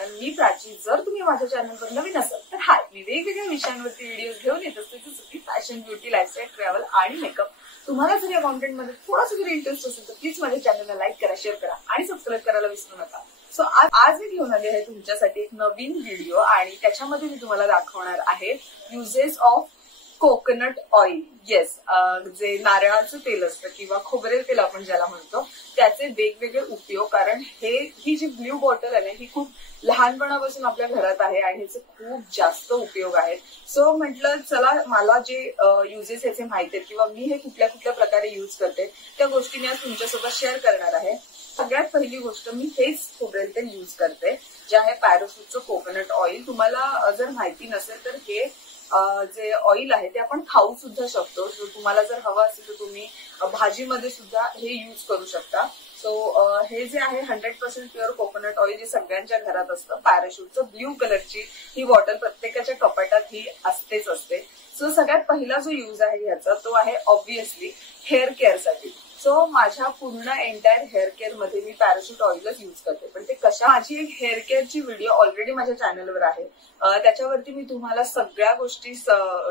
Channel. मी प्राची. जर तुम्ही माझ्या चॅनलवर नवीन असाल तर हाय, मी वेगवेगळ्या विषयांवरती व्हिडिओज घेऊन येत असते, जसं की फॅशन, ब्युटी, लाईफस्टाईल, ट्रॅव्हल आणि मेकअप. तुम्हाला जर या कॉन्टेंटमध्ये थोडासा जरी इंटरेस्ट असेल तर प्लीज माझ्या चॅनलला लाईक करा, शेअर करा आणि सबस्क्राईब करायला विसरू नका. सो आज मी घेऊन आले आहे तुमच्यासाठी एक नवीन व्हिडिओ आणि त्याच्यामध्ये मी तुम्हाला दाखवणार आहे uses of coconut oil. Yes, जे नारळाचं तेल असतं किंवा खोबरेल तेल आपण ज्याला म्हणतो, त्याचे वेगवेगळे उपयोग. कारण ही जी ब्ल्यू बॉटल आहे ही खूप लहानपणापासून आपल्या घरात आहे आणि ह्याचे खूप जास्त उपयोग आहेत. सो म्हटलं चला, मला जे युजेस ह्याचे माहिती आहेत किंवा मी हे कुठल्या कुठल्या प्रकारे युज करते त्या गोष्टी मी आज तुमच्यासोबत शेअर करणार आहे. सगळ्यात पहिली गोष्ट, मी हेच खोबरेल तेल युज करते, जे आहे पॅराशूटचं कोकोनट ऑइल. तुम्हाला जर माहिती नसेल तर हे जे ऑइल आहे ते आपण खाऊ सुद्धा शकतो. तुम्हाला जर हवं असेल तर तुम्ही भाजीमध्ये सुद्धा हे युज करू शकता. सो हे जे आहे 100% प्युअर कोकोनट ऑइल, जे सगळ्यांच्या घरात असतं. पॅराशूटचं ब्ल्यू कलरची ही बॉटल प्रत्येकाच्या कपाटात ही असतेच असते. सो सगळ्यात पहिला जो युज आहे ह्याचा तो आहे ऑब्व्हियसली हेअर केअरसाठी. सो माझ्या पूर्ण एंटायर हेअर केअर मध्ये मी पॅराशूट ऑइलच युज करते. पण ते कशा, माझी एक हेअर केअरची व्हिडिओ ऑलरेडी माझ्या चॅनलवर आहे. त्याच्यावरती मी तुम्हाला सगळ्या गोष्टी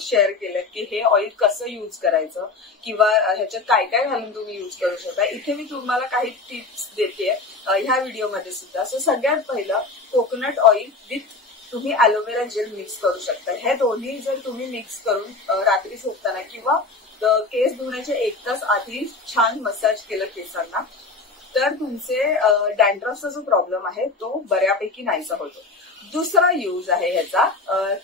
शेअर केल्या की हे ऑइल कसं युज करायचं किंवा ह्याच्यात काय काय घालून तुम्ही युज करू शकता. इथे मी तुम्हाला काही टिप्स देते ह्या व्हिडिओमध्ये सुद्धा. सो सगळ्यात पहिलं, कोकोनट ऑइल विथ तुम्ही ॲलोवेरा जेल मिक्स करू शकता. हे दोन्ही जर तुम्ही मिक्स करून रात्री झोपताना किंवा केस धुण्याच्या 1 तास आधी छान मसाज केलं केसांना, तर तुमचे डॅन्ड्रफचा जो प्रॉब्लेम आहे तो बऱ्यापैकी नाहीसा होतो. दुसरा यूज आहे ह्याचा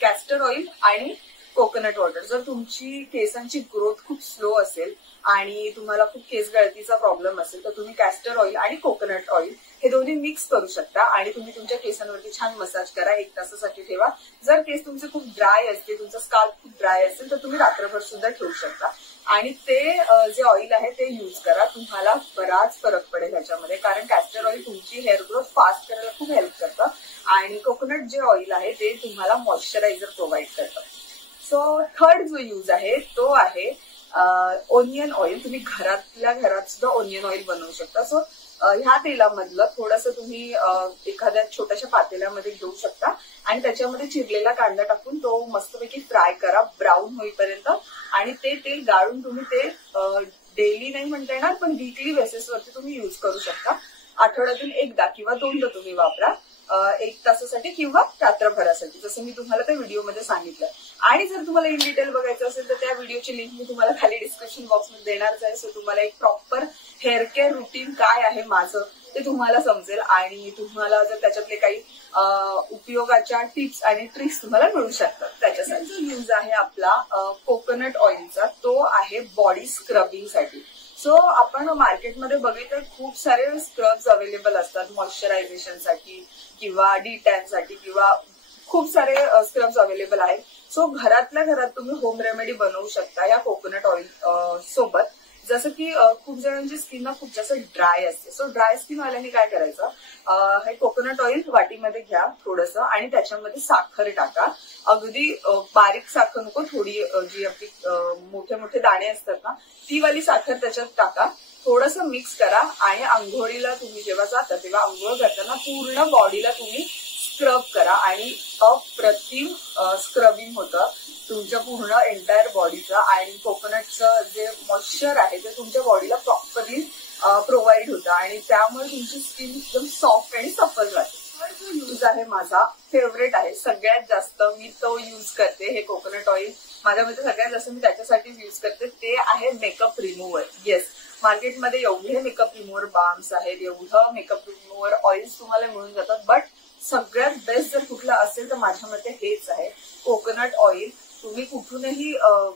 कॅस्टर ऑइल आणि कोकोनट वॉटर. जर तुमची केसांची ग्रोथ खूप स्लो असेल आणि तुम्हाला खूप केस गळतीचा प्रॉब्लेम असेल तर तुम्ही कॅस्टर ऑइल आणि कोकोनट ऑइल हे दोन्ही मिक्स करू शकता आणि तुम्ही तुमच्या केसांवरती छान मसाज करा. 1 तासासाठी ठेवा. जर केस तुमचे खूप ड्राय असते, तुमचा स्काल्प खूप ड्राय असेल तर तुम्ही रात्रभर सुद्धा ठेवू शकता आणि ते जे ऑइल आहे ते युज करा. तुम्हाला बराच फरक पडेल ह्याच्यामध्ये, कारण कॅस्टर ऑइल तुमची हेअर ग्रोथ फास्ट करायला खूप हेल्प करतं आणि कोकोनट जे ऑइल आहे ते तुम्हाला मॉइश्चरायझर प्रोव्हाइड करतं. सो थर्ड जो यूज आहे तो आहे ओनियन ऑइल. तुम्ही घरातल्या घरात सुद्धा ओनियन ऑइल बनवू शकता. सो ह्या तेलामधलं थोडंसं तुम्ही एखाद्या छोट्याशा पातेल्यामध्ये घेऊ शकता आणि त्याच्यामध्ये चिरलेला कांदा टाकून तो मस्तपैकी फ्राय करा ब्राऊन होईपर्यंत आणि ते तेल गाळून तुम्ही ते डेली नाही म्हणता येणार पण वीकली बेसिसवरती तुम्ही युज करू शकता. आठवड्यातून एकदा किंवा दोनदा तुम्ही वापरा, 1 तासासाठी किंवा रात्रभरासाठी, जसं मी तुम्हाला त्या व्हिडिओमध्ये सांगितलं. आणि जर तुम्हाला इन डिटेल बघायचं असेल तर त्या व्हिडिओची लिंक मी तुम्हाला खाली डिस्क्रिप्शन बॉक्समध्ये देणारच आहे. सो तुम्हाला एक प्रॉपर हेअर केअर रुटीन काय आहे माझं ते तुम्हाला समजेल आणि तुम्हाला जर त्याच्यातले काही उपयोगाच्या टिप्स आणि ट्रिक्स तुम्हाला मिळू शकतात. त्याच्यासाठी जो यूज आहे आपला कोकोनट ऑइलचा तो आहे बॉडी स्क्रबिंगसाठी. सो आपण मार्केटमध्ये बघितलं खूप सारे स्क्रब्स अवेलेबल असतात मॉइश्चरायझेशनसाठी किंवा डिटॅनसाठी किंवा खूप सारे स्क्रब्स अवेलेबल आहेत. सो घरातल्या घरात तुम्ही होम रेमेडी बनवू शकता या कोकोनट ऑइल सोबत. जसं की खूप जणांची स्किन ना खूप जास्त ड्राय असते. सो ड्राय स्किन वाल्यांनी काय करायचं, हे कोकोनट ऑइल वाटीमध्ये घ्या थोडंसं आणि त्याच्यामध्ये साखर टाका. अगदी बारीक साखर नको, थोडी जी आपली मोठे मोठे दाणे असतात ना ती वाली साखर त्याच्यात टाका. थोडंसं मिक्स करा आणि आंघोळीला तुम्ही जेव्हा जाता तेव्हा आंघोळ करताना पूर्ण बॉडीला तुम्ही स्क्रब करा आणि अप्रतिम स्क्रबिंग होतं तुमच्या पूर्ण एंटायर बॉडीचं आणि कोकोनटचं जे मॉइश्चर आहे ते तुमच्या बॉडीला प्रॉपरली प्रोव्हाइड होतं आणि त्यामुळे तुमची स्किन एकदम सॉफ्ट आणि सफल राहते. जो यूज आहे माझा फेवरेट आहे, सगळ्यात जास्त मी तो यूज करते. हे कोकोनट ऑइल माझ्यामध्ये सगळ्यात जास्त मी त्याच्यासाठीच यूज करते. ते आहे मेकअप रिमूव्हर. येस, मार्केटमध्ये एवढे मेकअप रिमूव्हर बाम्स आहेत, एवढं मेकअप रिमूव्हर ऑइल्स तुम्हाला मिळून जातात, बट सगळ्यात बेस्ट जर कुठलं असेल तर माझ्या मते हेच आहे कोकोनट ऑइल. तुम्ही कुठूनही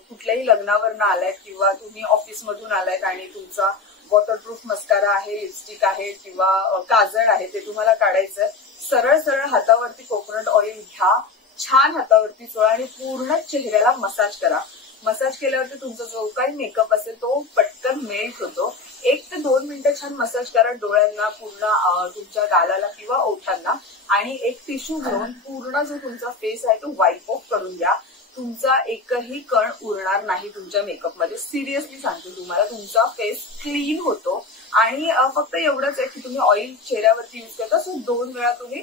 कुठल्याही लग्नावरनं आलायत किंवा तुम्ही ऑफिसमधून आलायत आणि तुमचा वॉटरप्रूफ मस्कारा आहे, लिपस्टिक आहे किंवा काजळ आहे ते तुम्हाला काढायचं, सरळ सरळ हातावरती कोकोनट ऑइल घ्या, छान हातावरती चोळा आणि पूर्ण चेहऱ्याला मसाज करा. मसाज केल्यावरती तुमचा जो काही मेकअप असेल तो पटकन मेल्ट होतो. 1 ते 2 मिनिटं छान मसाज करा डोळ्यांना, पूर्ण तुमच्या गालाला किंवा ओठांना आणि एक टिश्यू घेऊन पूर्ण जो तुमचा फेस आहे तो वाईप ऑफ करून घ्या. तुमचा एकही कण उरणार नाही तुमच्या मेकअपमध्ये. सिरियसली सांगते तुम्हाला, तुमचा फेस क्लीन होतो आणि फक्त एवढंच आहे की तुम्ही ऑइल चेहऱ्यावरती युज करता, सो 2 वेळा तुम्ही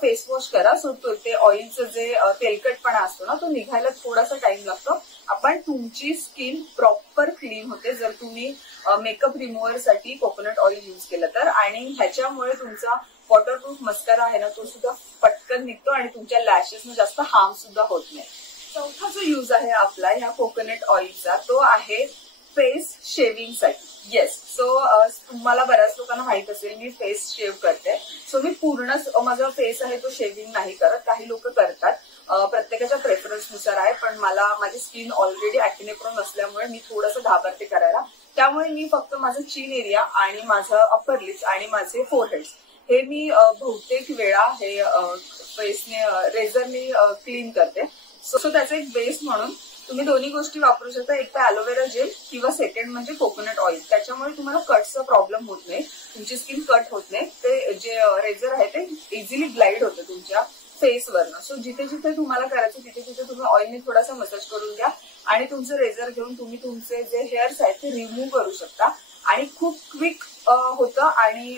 फेस वॉश करा. सो ते ऑइलचं जे तेलकटपणा असतो ना तो निघायला थोडासा टाइम लागतो, पण तुमची स्किन प्रॉपर क्लीन होते जर तुम्ही मेकअप रिमूव्हर साठी कोकोनट ऑइल युज केलं तर. आणि ह्याच्यामुळे तुमचा वॉटरप्रूफ मस्कारा आहे ना तो सुद्धा पटकन निघतो आणि तुमच्या लॅशेसने जास्त हार्म सुद्धा होत नाही. चौथा जो यूज आहे आपला ह्या कोकोनट ऑइलचा तो आहे फेस शेविंग साठी. येस, सो तुम्हाला बऱ्याच लोकांना माहित असेल मी फेस शेव करते. सो मी पूर्णच माझा फेस आहे तो शेविंग नाही करत, काही लोक करतात, प्रत्येकाच्या प्रेफरन्सनुसार आहे. पण मला माझी स्किन ऑलरेडी ऍक्ने प्रोन असल्यामुळे मी थोडंसं घाबरते करायला. त्यामुळे मी फक्त माझं चीन एरिया आणि माझं अप्पर लिप्स आणि माझे फोरहेड्स हे मी बहुतेक वेळा हे फेसने रेझरने क्लीन करते. सो त्याचा एक बेस म्हणून तुम्ही दोन्ही गोष्टी वापरू शकता, एक तर ॲलोवेरा जेल किंवा सेकंड म्हणजे कोकोनट ऑइल. त्याच्यामुळे तुम्हाला कटचा प्रॉब्लेम होत नाही, तुमची स्किन कट होत नाही, ते जे रेझर आहे ते इझिली ग्लाइड होतं तुमच्या फेसवरनं. सो जिथे जिथे तुम्हाला करायचं तिथे तिथे तुम्ही ऑइलने थोडासा मसाज करून द्या आणि तुमचं रेझर घेऊन तुम्ही तुमचे जे हेअर्स आहेत ते रिमूव्ह करू शकता. आणि खूप क्विक होतं आणि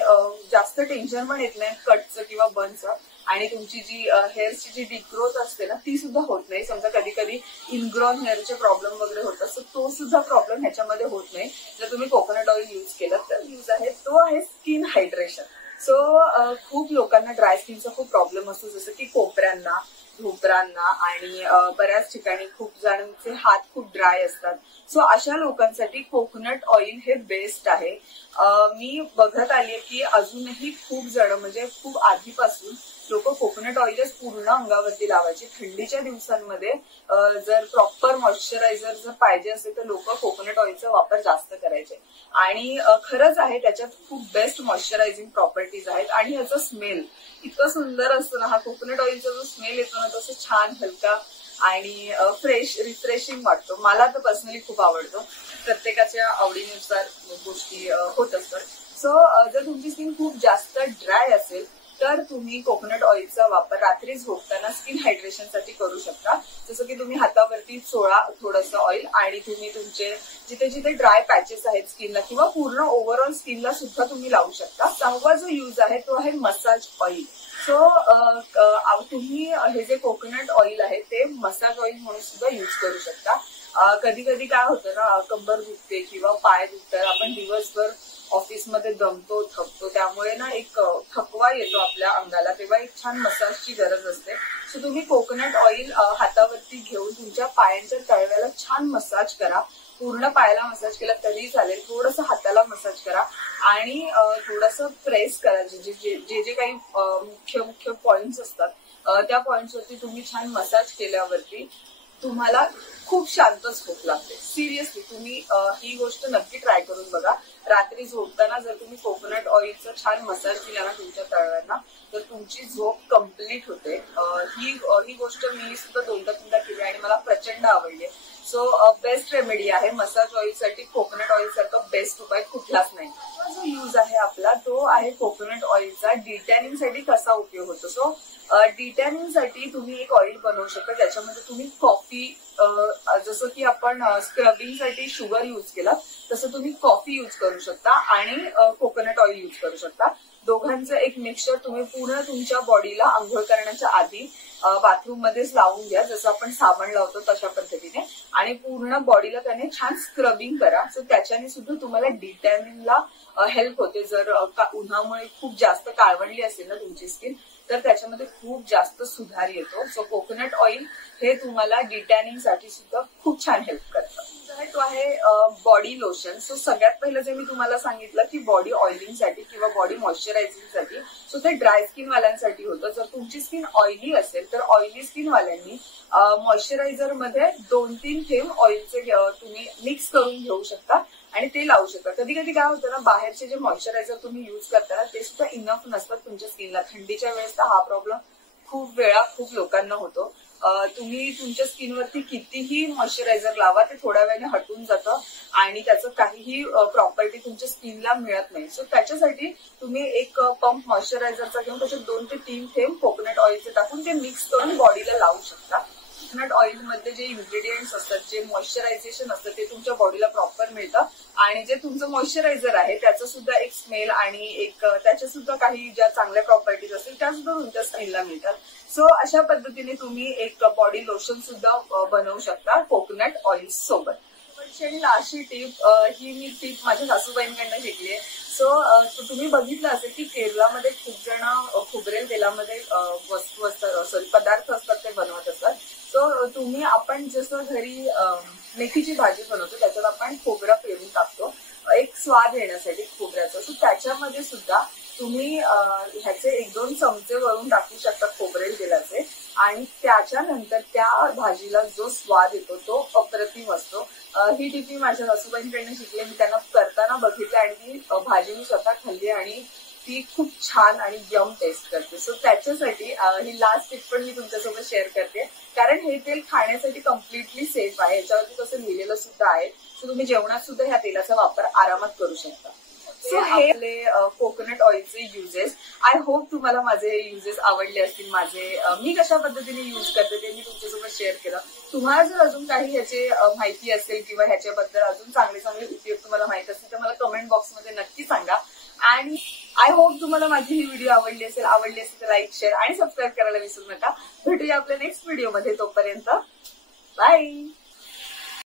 जास्त टेन्शन पण येत नाही कटचं किंवा बर्नचं. आणि तुमची जी हेअरची जी डिग्रोथ असते ना ती सुद्धा होत नाही. समजा कधी कधी इनग्रॉन हेअरचे प्रॉब्लेम वगैरे होतात, सो तो सुद्धा प्रॉब्लेम ह्याच्यामध्ये होत नाही जर तुम्ही कोकोनट ऑइल युज केलं तर. यूज आहे तो आहे स्किन हायड्रेशन. सो खूप लोकांना ड्राय स्किनचा खूप प्रॉब्लेम असतो, जसं की कोपऱ्यांना, धोपरांना आणि बऱ्याच ठिकाणी खूप जणांचे हात खूप ड्राय असतात. सो अशा लोकांसाठी कोकोनट ऑइल हे बेस्ट आहे. मी बघत आलीये की अजूनही खूप जण म्हणजे खूप आधीपासून लोक कोकोनट ऑइलच पूर्ण अंगावरती लावायचे. थंडीच्या दिवसांमध्ये जर प्रॉपर मॉइश्चरायझर जर पाहिजे असेल तर लोक कोकोनट ऑइलचा वापर जास्त करायचे. आणि खरंच आहे त्याच्यात खूप बेस्ट मॉइश्चरायझिंग प्रॉपर्टीज आहेत. आणि ह्याचा स्मेल इतकं सुंदर असतो ना, हा कोकोनट ऑइलचा जो स्मेल येतो ना तो छान हलका आणि फ्रेश रिफ्रेशिंग वाटतो. मला तर पर्सनली खूप आवडतो. प्रत्येकाच्या आवडीनुसार गोष्टी होत असतात. सो जर तुमची स्किन खूप जास्त ड्राय असेल तर तुम्ही कोकोनट ऑइलचा वापर रात्री झोपताना स्किन हायड्रेशनसाठी करू शकता. जसं की तुम्ही हातावरती चोळा थोडंसं ऑइल आणि तुम्ही तुमचे जिथे जिथे ड्राय पॅचेस आहेत स्किनला किंवा पूर्ण ओव्हरऑल स्किनला सुद्धा तुम्ही लावू शकता. 6वा जो यूज आहे तो आहे मसाज ऑइल. सो तुम्ही हे जे कोकोनट ऑइल आहे ते मसाज ऑइल म्हणून सुद्धा युज करू शकता. कधी कधी काय होतं ना, कंबर दुखते किंवा पाय दुखतात, आपण दिवसभर ऑफिसमध्ये दमतो, थकतो, त्यामुळे ना एक थकवा येतो आपल्या अंगाला, तेव्हा एक छान मसाजची गरज असते. सो तुम्ही कोकोनट ऑइल हातावरती घेऊन तुमच्या पायांच्या तळव्याला छान मसाज करा. पूर्ण पायाला मसाज केला तरी चालेल, थोडंसं हाताला मसाज करा आणि थोडंसं प्रेस करा. जे जे काही मुख्य पॉइंट्स असतात त्या पॉइंट्सवरती तुम्ही छान मसाज केल्यावरती तुम्हाला खूप शांत झोप लागते. सिरियसली तुम्ही ही गोष्ट नक्की ट्राय करून बघा. रात्री झोपताना जर तुम्ही कोकोनट ऑइलचा छान मसाज केला ना तुमच्या तळव्यांना तर तुमची झोप कम्प्लीट होते. ही गोष्ट मी सुद्धा 2-3दा केली आणि मला प्रचंड आवडली. सो बेस्ट रेमेडी आहे मसाज ऑइलसाठी. कोकोनट ऑइल सारखा बेस्ट उपाय कुठलाच नाही. जो यूज आहे आपला तो आहे कोकोनट ऑइलचा डिटॅनिंग साठी कसा उपयोग होतो. सो डिटॅनिंग साठी तुम्ही एक ऑइल बनवू शकता ज्याच्यामध्ये तुम्ही कॉफी, जसं की आपण स्क्रबिंग साठी शुगर युज केला तसं तुम्ही कॉफी युज करू शकता आणि कोकोनट ऑइल युज करू शकता. दोघांचं एक मिक्सचर तुम्ही पूर्ण तुमच्या बॉडीला आंघोळ करण्याच्या आधी बाथरूम मध्येच लावून घ्या, जसं आपण साबण लावतो तशा पद्धतीने, आणि पूर्ण बॉडीला त्याने छान स्क्रबिंग करा. सो त्याच्याने सुद्धा तुम्हाला डिटॅनिंगला हेल्प होते. जर उन्हामुळे खूप जास्त काळवंडली असेल ना तुमची स्किन तर त्याच्यामध्ये खूप जास्त सुधार येतो. सो कोकोनट ऑइल हे तुम्हाला डिटॅनिंग साठी सुद्धा खूप छान हेल्प करतं. तो आहे बॉडी लोशन. सो सगळ्यात पहिलं जे मी तुम्हाला सांगितलं की बॉडी ऑइलिंग साठी किंवा बॉडी मॉइश्चरायझिंग साठी, सो ते ड्राय स्किन वाल्यांसाठी होतं. जर तुमची स्किन ऑइली असेल तर ऑइली स्किन वाल्यांनी मॉइश्चरायझर मध्ये 2-3 थेंब ऑइलचे तुम्ही मिक्स करून घेऊ शकता आणि ते लावू शकता. कधी कधी काय होतं ना, बाहेरचे जे मॉइश्चरायझर तुम्ही युज करता ना ते सुद्धा इनफ नसतात तुमच्या स्किनला. थंडीच्या वेळेस तर हा प्रॉब्लेम खूप वेळा खूप लोकांना होतो. तुम्ही तुमच्या स्किनवरती कितीही मॉइश्चरायझर लावा ते थोड्या वेळाने हटून जातं आणि त्याचं काहीही प्रॉपर्टी तुमच्या स्किनला मिळत नाही. सो त्याच्यासाठी तुम्ही एक पंप मॉइश्चरायझरचा घेऊन त्याच्यात 2 ते 3 थेंब कोकोनट ऑइलचे टाकून ते मिक्स करून बॉडीला लावू शकता. कोकोनट ऑइल मध्ये जे इन्ग्रेडियंट्स असतात, जे मॉइश्चरायझेशन असतं ते तुमच्या बॉडीला प्रॉपर मिळतं आणि जे तुमचं मॉइश्चरायझर आहे त्याचं सुद्धा एक स्मेल आणि एक त्याच्या सुद्धा काही ज्या चांगल्या प्रॉपर्टीज असतील त्या सुद्धा तुमच्या स्किनला मिळतात. सो अशा पद्धतीने तुम्ही एक बॉडी लोशन सुद्धा बनवू शकता कोकोनट ऑइल सोबत. आणि लास्टची टीप ही मी टीप माझ्या सासूबाईंकडनं शिकली आहे. सो तुम्ही बघितलं असेल की केरळामध्ये खूप जण खोबरेल तेलामध्ये वस्तू असतात, सॉरी पदार्थ असतात ते बनवत असतात. सो तुम्ही आपण जसं घरी मेथीची भाजी बनवतो त्याच्यात आपण खोबरं पेरून टाकतो एक स्वाद येण्यासाठी खोबऱ्याचा. सो त्याच्यामध्ये सुद्धा तुम्ही ह्याचे 1-2 चमचे वरून टाकू शकता खोबरेल तेलाचे आणि त्याच्यानंतर त्या भाजीला जो स्वाद येतो तो अप्रतिम असतो. ही टीप मी माझ्या सासूबाईंकडनं शिकली. मी त्यांना करताना बघितली आणि ती भाजी मी स्वतः खाल्ली आणि ती खूप छान आणि यम टेस्ट करते. सो त्याच्यासाठी ही लास्ट टिप पण मी तुमच्यासोबत शेअर करते कारण हे तेल खाण्यासाठी कम्प्लिटली सेफ आहे. याच्यावरती तसं लिहिलेलं सुद्धा आहे. सो तुम्ही जेवणात सुद्धा ह्या तेलाचा वापर आरामात करू शकता. सो हे आपले कोकोनट ऑइलचे युजेस. आय होप तुम्हाला माझे युजेस आवडले असतील. मी कशा पद्धतीने युज करते ते मी तुमच्यासोबत शेअर केलं. तुम्हाला जर अजून काही ह्याचे माहिती असेल किंवा ह्याच्याबद्दल अजून चांगले चांगले उपयोग तुम्हाला माहित असतील तर मला कमेंट बॉक्समध्ये नक्की सांगा. आणि आय होप तुम्हाला माझी ही व्हिडिओ आवडली असेल तर लाईक, शेअर आणि सबस्क्राईब करायला विसरू नका. भेटूया आपल्या नेक्स्ट व्हिडिओमध्ये. तोपर्यंत बाय.